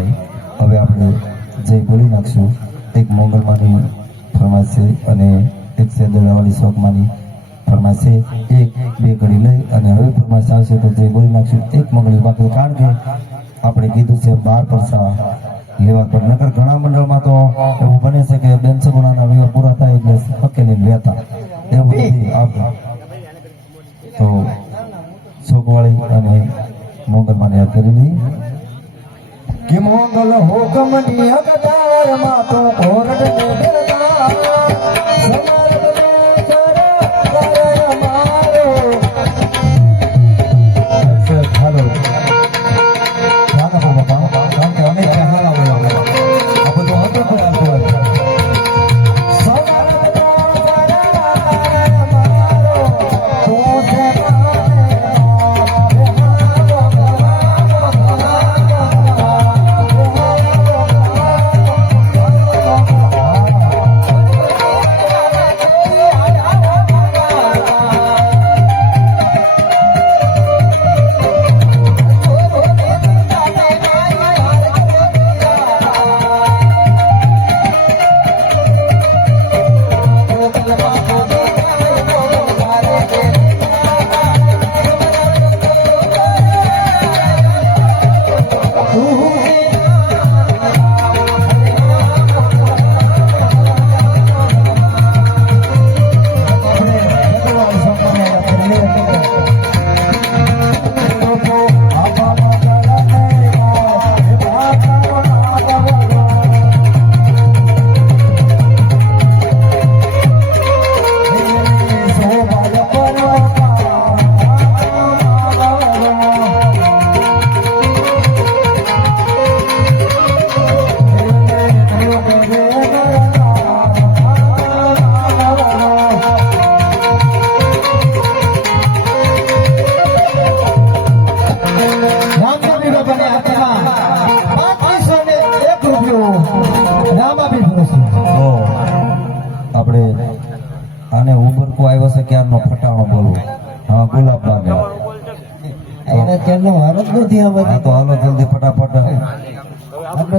ભાઈ હવે આપણે જય બોલી નાખશું એક મોગલમાની ફરમાઈશ છે અને એક સેદડાવાળી શોખમાંની ફરમાઈશ છે એક બે ઘડી લઈ અને હવે ફરમાઈશ આવશે તો જય બોલી નાખશું એક મંગળી બાકી કારણ કે આપણે કીધું છે 12 પરસા લેવા પર નકર ઘણા મંડળમાં તો એવું બને છે કે બેન સગુણાના વિવાહ પૂરા થાય એટલે પકેલી રહેતા એવું નથી આવતું તો શોકવાળી અને મોગલમાને યાદ કરી લઈ કે મોગલ હોકમની અગતાર માં તો કોરડ દેતા સમર્થ કર મારો હાલો વાગા બાબા કારણ કે અમે હાલા બોલાવો આ બધું હતો ખરા આપણે આને ઉબરકો આવ્યો છે ક્યારનો ફટાણો બોલું હા ગુલાબ બાગે એને તેનો હરજ નથી તો હાલો જલ્દી ફટાફટ આપણે